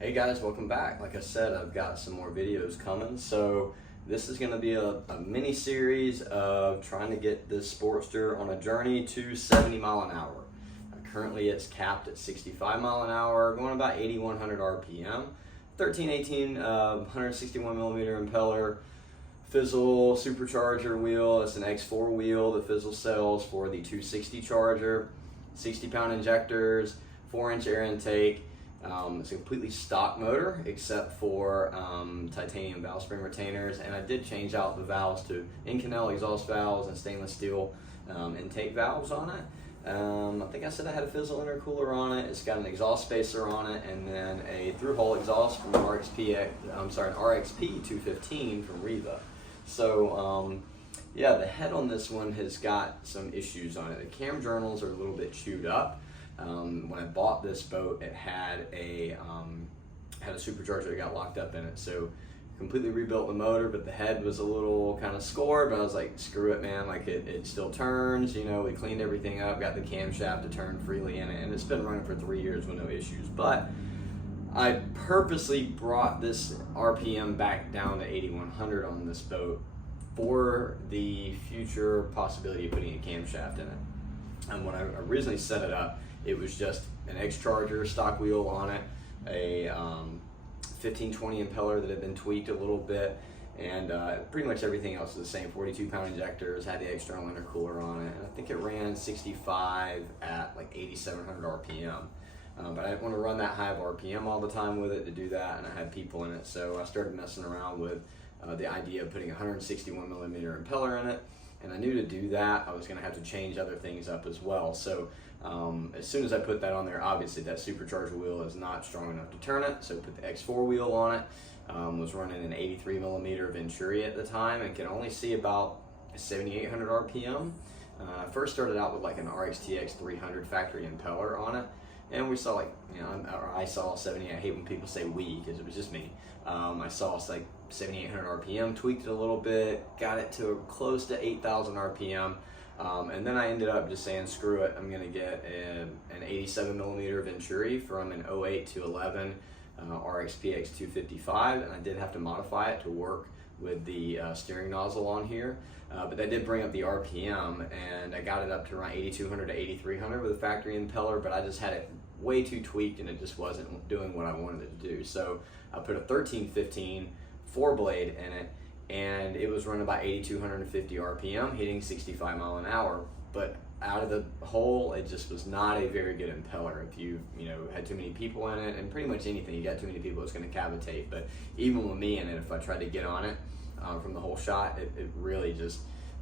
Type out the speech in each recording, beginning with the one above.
Hey guys, welcome back. Like I said, I've got some more videos coming. So this is going to be a mini series of trying to get this Sportster on a journey to 70 mile an hour. Currently it's capped at 65 mile an hour, going about 8,100 RPM. 1318 161 millimeter impeller, Fizzle supercharger wheel. It's an X4 wheel that Fizzle sells for the 260 charger. 60-pound injectors, 4-inch air intake. It's a completely stock motor except for titanium valve spring retainers, and I did change out the valves to Inconel exhaust valves and stainless steel intake valves on it. I think I said I had a Fizzle intercooler on it. It's got an exhaust spacer on it, and then a through-hole exhaust from an RXP 215 from Riva. So yeah, the head on this one has got some issues on it. The cam journals are a little bit chewed up. When I bought this boat, it had a supercharger that got locked up in it. So completely rebuilt the motor, but the head was a little kind of scored, but I was like, screw it, man. Like it still turns, you know. We cleaned everything up, got the camshaft to turn freely in it, and it's been running for 3 years with no issues. But I purposely brought this RPM back down to 8,100 on this boat for the future possibility of putting a camshaft in it. And when I originally set it up, it was just an X-Charger stock wheel on it, a 1520 impeller that had been tweaked a little bit, and pretty much everything else is the same. 42-pound injectors, had the external intercooler on it, and I think it ran 65 at like 8,700 RPM. But I didn't want to run that high of RPM all the time with it to do that, and I had people in it, so I started messing around with the idea of putting a 161 millimeter impeller in it. And I knew to do that, I was going to have to change other things up as well. So as soon as I put that on there, obviously that supercharger wheel is not strong enough to turn it. So put the X4 wheel on it. Was running an 83 millimeter Venturi at the time and could only see about 7,800 RPM. I first started out with like an RXTX 300 factory impeller on it. And we saw like, you know, I saw 70, I hate when people say we, because it was just me. I saw like 7,800 RPM, tweaked it a little bit, got it to close to 8,000 RPM. And then I ended up just saying, screw it, I'm gonna get an 87 millimeter Venturi from an 08 to 11 RXPX 255, and I did have to modify it to work with the steering nozzle on here. But that did bring up the RPM, and I got it up to around 8,200 to 8,300 with a factory impeller, but I just had it way too tweaked and it just wasn't doing what I wanted it to do. So I put a 1315 4-blade in it, and it was running about 8,250 RPM, hitting 65 mile an hour. But out of the hole, it just was not a very good impeller. If you had too many people in it, and pretty much anything, you got too many people, it's going to cavitate. But even with me in it, if I tried to get on it from the whole shot, it really just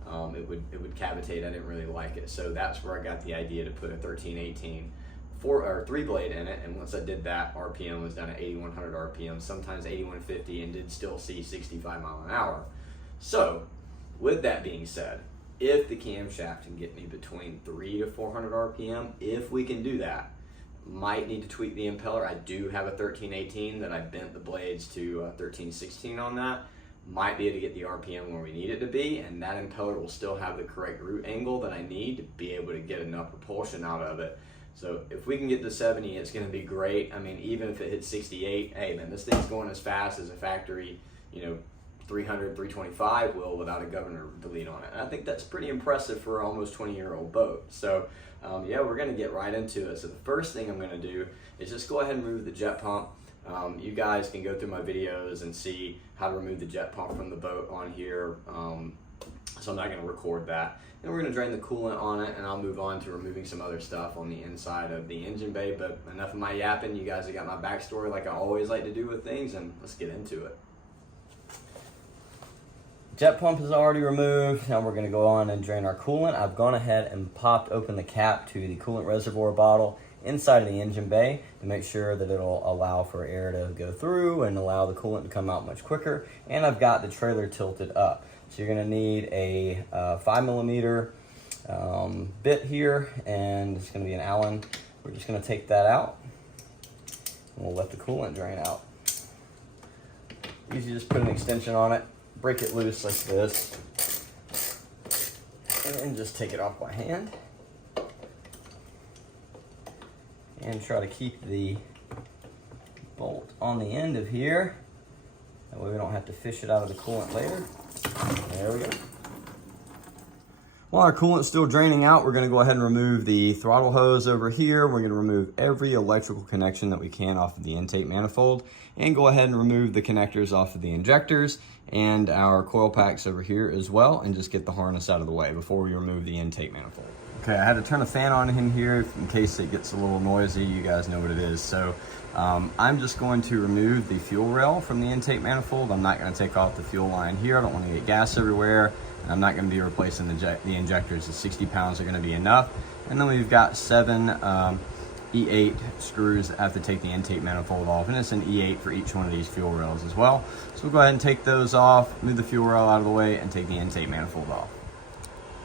it would cavitate. I didn't really like it. So that's where I got the idea to put a 1318 3-blade in it, and once I did that, RPM was down at 8,100 RPM, sometimes 8,150, and did still see 65 mile an hour. So with that being said, if the camshaft can get me between 300 to 400 RPM, if we can do that, might need to tweak the impeller. I do have a 1318 that I bent the blades to 1316 on that. Might be able to get the RPM where we need it to be, and that impeller will still have the correct root angle that I need to be able to get enough propulsion out of it. So if we can get to 70, it's going to be great. I mean, even if it hits 68, hey man, this thing's going as fast as a factory, 300, 325 will without a governor delete on it. And I think that's pretty impressive for an almost 20-year-old boat. So yeah, we're going to get right into it. So the first thing I'm going to do is just go ahead and remove the jet pump. You guys can go through my videos and see how to remove the jet pump from the boat on here. So I'm not going to record that. And we're going to drain the coolant on it, and I'll move on to removing some other stuff on the inside of the engine bay. But enough of my yapping. You guys have got my backstory like I always like to do with things, and let's get into it. Jet pump is already removed. Now we're going to go on and drain our coolant. I've gone ahead and popped open the cap to the coolant reservoir bottle inside of the engine bay to make sure that it'll allow for air to go through and allow the coolant to come out much quicker. And I've got the trailer tilted up. So you're going to need a 5 millimeter bit here, and it's going to be an Allen. We're just going to take that out, and we'll let the coolant drain out. Easy, just put an extension on it, break it loose like this, and then just take it off by hand. And try to keep the bolt on the end of here. That way we don't have to fish it out of the coolant later. There we go. While our coolant's still draining out, we're gonna go ahead and remove the throttle hose over here. We're gonna remove every electrical connection that we can off of the intake manifold, and go ahead and remove the connectors off of the injectors and our coil packs over here as well, and just get the harness out of the way before we remove the intake manifold. Okay, I had to turn a fan on in here in case it gets a little noisy. You guys know what it is. So I'm just going to remove the fuel rail from the intake manifold. I'm not gonna take off the fuel line here. I don't wanna get gas everywhere. I'm not going to be replacing the injectors. The 60 pounds are going to be enough. And then we've got 7 E8 screws that have to take the intake manifold off, and it's an E8 for each one of these fuel rails as well. So we'll go ahead and take those off, move the fuel rail out of the way, and take the intake manifold off.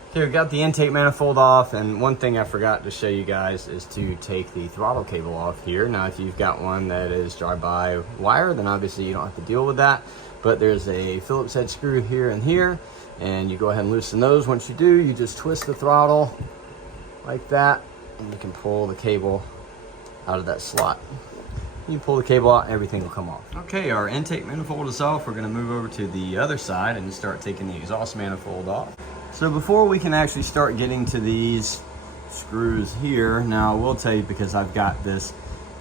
Okay, we've got the intake manifold off, and one thing I forgot to show you guys is to take the throttle cable off here. Now, if you've got one that is drive-by wire, then obviously you don't have to deal with that. But there's a Phillips head screw here and here, and you go ahead and loosen those. Once you do, you just twist the throttle like that, and you can pull the cable out of that slot. You pull the cable out and everything will come off. Okay, our intake manifold is off. We're gonna move over to the other side and start taking the exhaust manifold off. So before we can actually start getting to these screws here, now I will tell you, because I've got this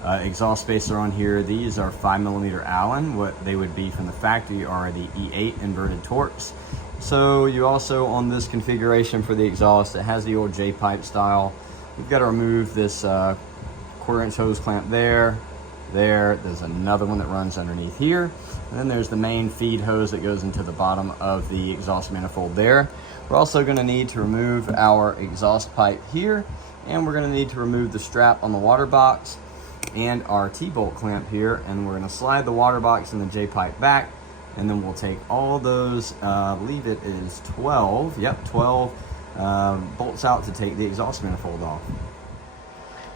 exhaust spacer on here, these are 5mm Allen. What they would be from the factory are the E8 inverted Torx. So you also, on this configuration for the exhaust, it has the old J-pipe style. We've got to remove this 1/4-inch hose clamp there. There's another one that runs underneath here. And then there's the main feed hose that goes into the bottom of the exhaust manifold there. We're also going to need to remove our exhaust pipe here, and we're going to need to remove the strap on the water box and our T-bolt clamp here, and we're going to slide the water box and the J-pipe back, and then we'll take all those, I believe it is 12 bolts out to take the exhaust manifold off.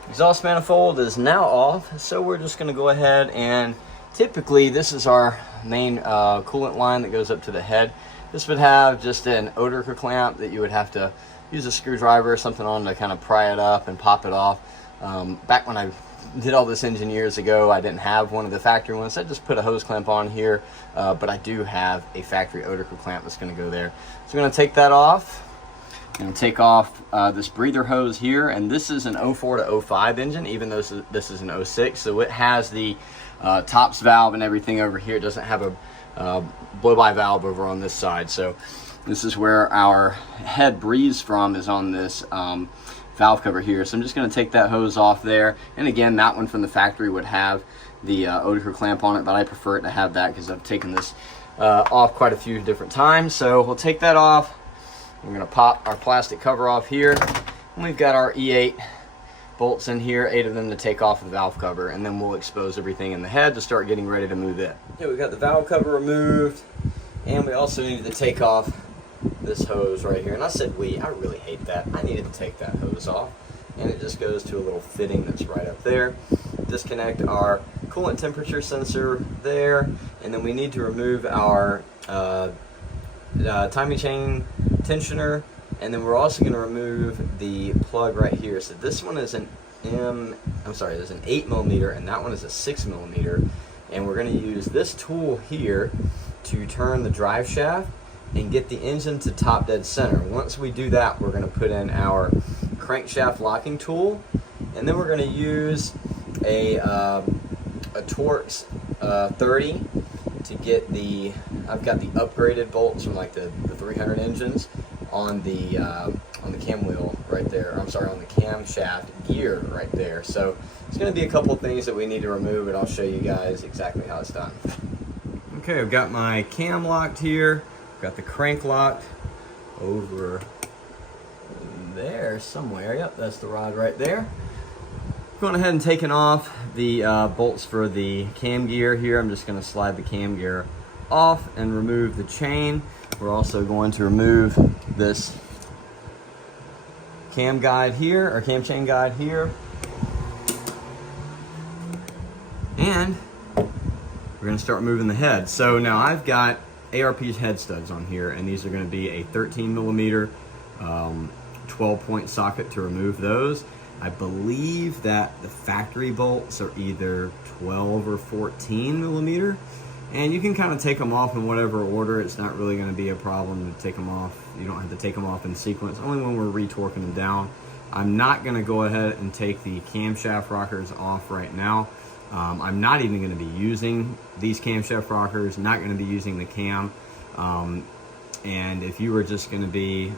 Exhaust manifold is now off, so we're just going to go ahead and, typically this is our main coolant line that goes up to the head. This would have just an odor clamp that you would have to use a screwdriver or something on to kind of pry it up and pop it off. Back when I did all this engine years ago, I didn't have one of the factory ones. I just put a hose clamp on here, but I do have a factory odor clamp that's going to go there. So we're going to take that off. I'm going to take off this breather hose here, and this is an 04 to 05 engine, even though this is an 06. So it has the tops valve and everything over here. It doesn't have a blow-by valve over on this side. So this is where our head breathes from, is on this valve cover here. So I'm just going to take that hose off there, and again, that one from the factory would have the odor clamp on it, but I prefer it to have that because I've taken this off quite a few different times. So we'll take that off. We're going to pop our plastic cover off here, and we've got our E8 bolts in here, 8 of them to take off the valve cover, and then we'll expose everything in the head to start getting ready to move it. Okay, we've got the valve cover removed, and we also needed to take off this hose right here. And I said I really hate that. I needed to take that hose off, and it just goes to a little fitting that's right up there. Disconnect our coolant temperature sensor there, and then we need to remove our timing chain tensioner, and then we're also going to remove the plug right here. So this one is an there's an 8mm, and that one is a 6mm, and we're going to use this tool here to turn the drive shaft and get the engine to top dead center. Once we do that, we're going to put in our crankshaft locking tool, and then we're going to use a Torx 30 to get I've got the upgraded bolts from like the 300 engines on the cam wheel right there. I'm sorry, on the camshaft gear right there. So it's going to be a couple things that we need to remove, and I'll show you guys exactly how it's done. Okay, I've got my cam locked here. Got the crank locked over there somewhere. Yep, that's the rod right there. Going ahead and taking off the bolts for the cam gear here. I'm just going to slide the cam gear off and remove the chain. We're also going to remove this cam guide here, or cam chain guide here. And we're going to start moving the head. So now I've got ARP's head studs on here, and these are going to be a 13mm 12-point socket to remove those. I believe that the factory bolts are either 12 or 14 millimeter, and you can kind of take them off in whatever order. It's not really going to be a problem to take them off. You don't have to take them off in sequence, only when we're retorquing them down. I'm not going to go ahead and take the camshaft rockers off right now. I'm not even going to be using these camshaft rockers, not going to be using the cam. And if you were just going to be,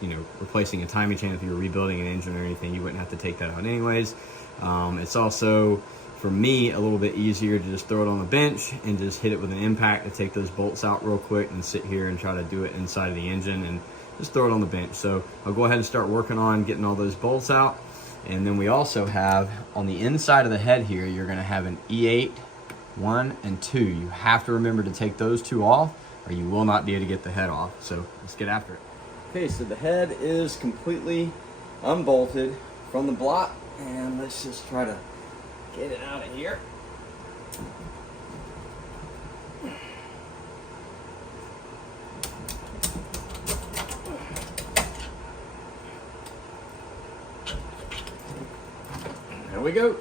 you know, replacing a timing chain, if you were rebuilding an engine or anything, you wouldn't have to take that out anyways. It's also, for me, a little bit easier to just throw it on the bench and just hit it with an impact to take those bolts out real quick and sit here and try to do it inside of the engine and just throw it on the bench. So I'll go ahead and start working on getting all those bolts out. And then we also have, on the inside of the head here, you're going to have an E8, 1 and 2. You have to remember to take those two off, or you will not be able to get the head off. So let's get after it. Okay, so the head is completely unbolted from the block, and let's just try to get it out of here. There we go.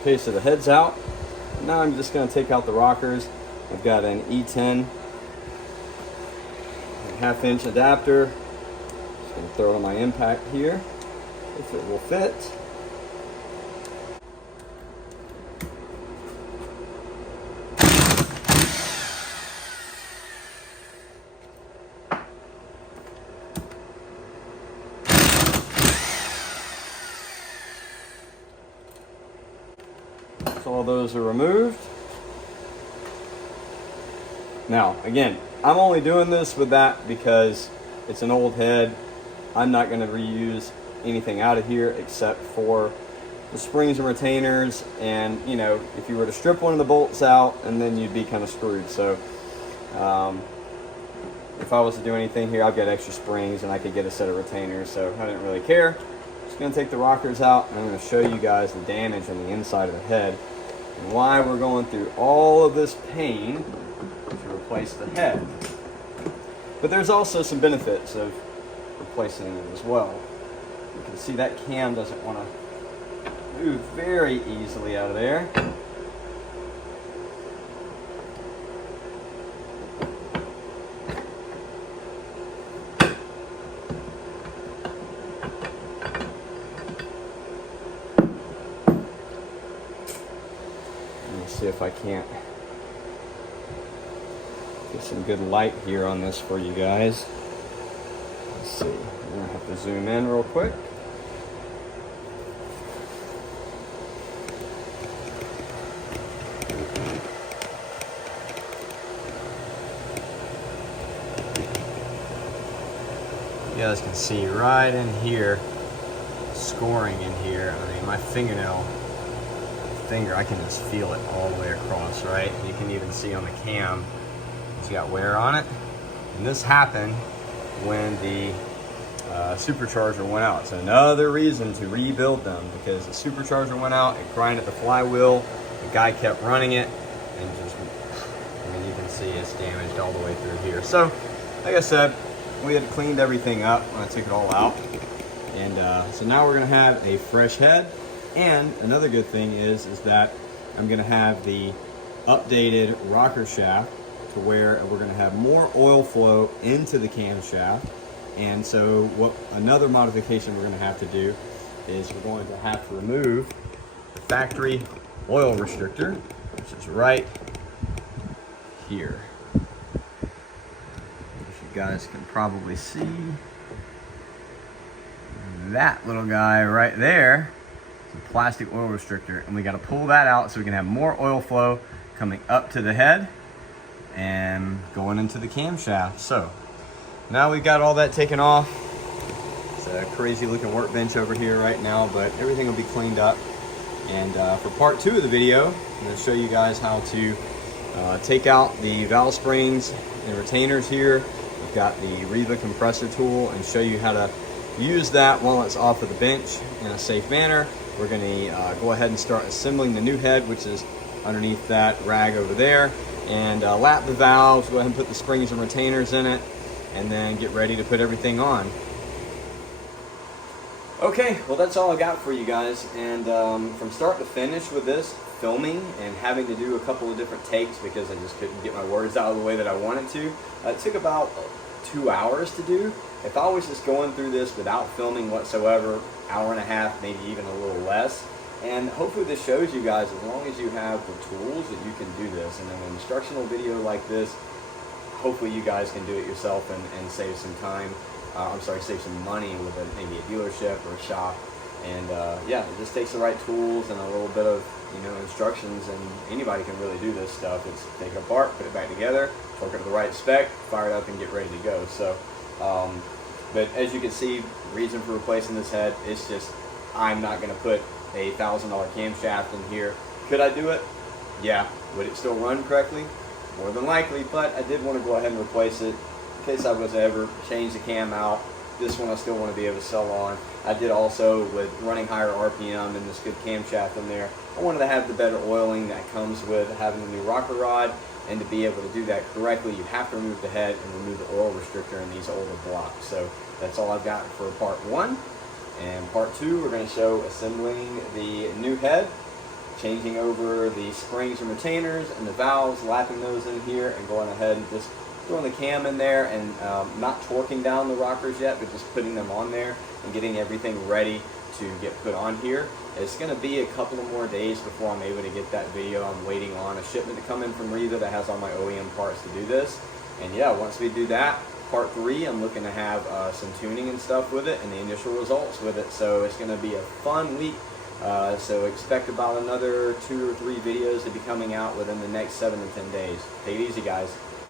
Okay, so the head's out. Now I'm just going to take out the rockers. I've got an E10 1/2-inch adapter. Just going to throw it on my impact here, if it will fit. So all those are removed. Now, again, I'm only doing this with that because it's an old head. I'm not going to reuse anything out of here except for the springs and retainers, and you know, if you were to strip one of the bolts out, and then you'd be kind of screwed. So if I was to do anything here, I've got extra springs and I could get a set of retainers, so I didn't really care. Just going to take the rockers out, and I'm going to show you guys the damage on the inside of the head and why we're going through all of this pain to replace the head. But there's also some benefits of replacing it as well. You can see that cam doesn't want to move very easily out of there. Let me see if I can't get some good light here on this for you guys. Let's see, I'm gonna have to zoom in real quick. You guys can see right in here, scoring in here. I mean, my finger, I can just feel it all the way across, right? And you can even see on the cam, it's got wear on it. And this happened when the supercharger went out. It's another reason to rebuild them, because the supercharger went out, it grinded the flywheel, the guy kept running it, and just, I mean, you can see it's damaged all the way through here. So, like I said, we had cleaned everything up when I took it all out. And so now we're gonna have a fresh head. And another good thing is that I'm gonna have the updated rocker shaft to where we're gonna have more oil flow into the camshaft. And so another modification we're gonna have to do is we're going to have to remove the factory oil restrictor, which is right here. If you guys can probably see that little guy right there. It's a plastic oil restrictor, and we got to pull that out so we can have more oil flow coming up to the head and going into the camshaft. So now we've got all that taken off. It's a crazy looking workbench over here right now, but everything will be cleaned up. And for part 2 of the video, I'm going to show you guys how to take out the valve springs and retainers here. We've got the Riva compressor tool, and show you how to use that while it's off of the bench in a safe manner. We're going to go ahead and start assembling the new head, which is underneath that rag over there, and lap the valves, go ahead and put the springs and retainers in it, and then get ready to put everything on. Okay, well that's all I got for you guys, and from start to finish with this, filming and having to do a couple of different takes because I just couldn't get my words out of the way that I wanted to, it took about 2 hours to do. If I was just going through this without filming whatsoever, hour and a half, maybe even a little less. And hopefully this shows you guys, as long as you have the tools, that you can do this. And in an instructional video like this, hopefully you guys can do it yourself and save some time. Save some money with maybe a dealership or a shop. And yeah, it just takes the right tools and a little bit of instructions, and anybody can really do this stuff. It's take it apart, put it back together, torque it to the right spec, fire it up, and get ready to go. So, but as you can see, reason for replacing this head, it's just I'm not going to put a $1,000 camshaft in here. Could I do it? Yeah. Would it still run correctly? More than likely, but I did want to go ahead and replace it in case I was to ever change the cam out. This one I still want to be able to sell on. I did also, with running higher RPM and this good camshaft in there, I wanted to have the better oiling that comes with having a new rocker rod, and to be able to do that correctly, you have to remove the head and remove the oil restrictor in these older blocks. So that's all I've got for part 1. And part 2, we're going to show assembling the new head, changing over the springs and retainers and the valves, lapping those in here, and going ahead and just throwing the cam in there and not torquing down the rockers yet, but just putting them on there and getting everything ready to get put on here. It's going to be a couple of more days before I'm able to get that video. I'm waiting on a shipment to come in from Riva that has all my OEM parts to do this. And yeah, once we do that, part 3, I'm looking to have some tuning and stuff with it and the initial results with it. So it's going to be a fun week. So expect about another 2 or 3 videos to be coming out within the next 7 to 10 days. Take it easy, guys.